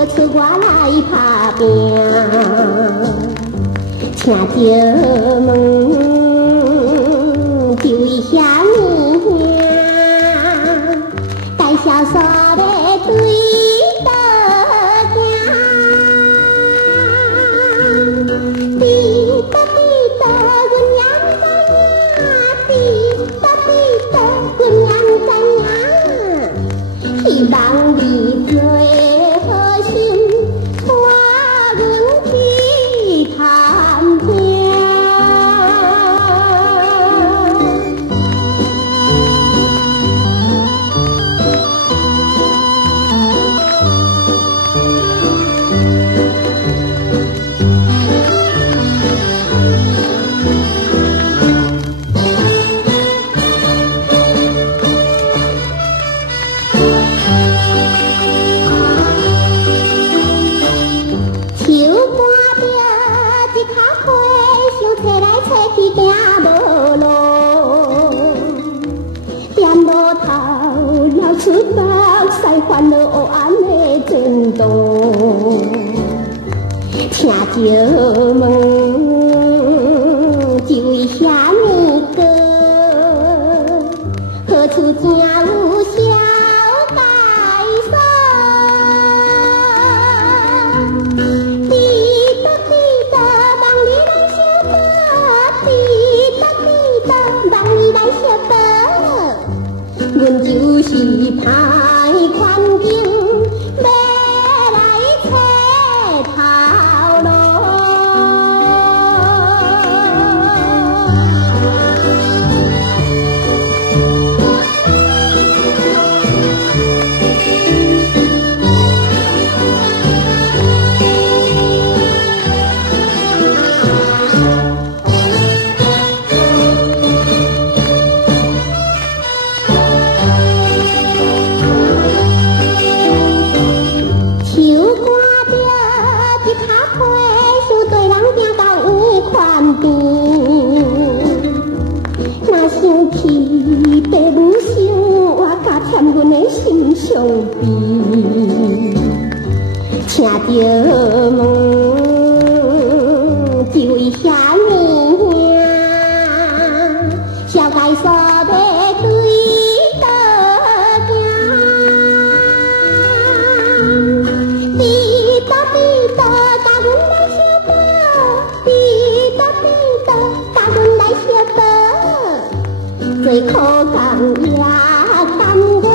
叫出我来打拼，请着问，这位啥物兄，介绍所要对倒行？滴答滴答，阮也不知影；滴答滴答，阮也不知影。希望你做好心，带阮去探听。出北西烦恼黑暗的震动，请着问，这位啥物哥，何处正有小介绍？滴答滴答，望你来相报；滴答滴答，望你来相报。阮就是歹环境，要来找头路。若想起爸母想，我加添阮的心伤悲。请着问，这位啥物兄，小介绍要对倒行？滴答滴答，甲阮来相报；滴答滴答，甲阮来相报。做苦工也甘愿。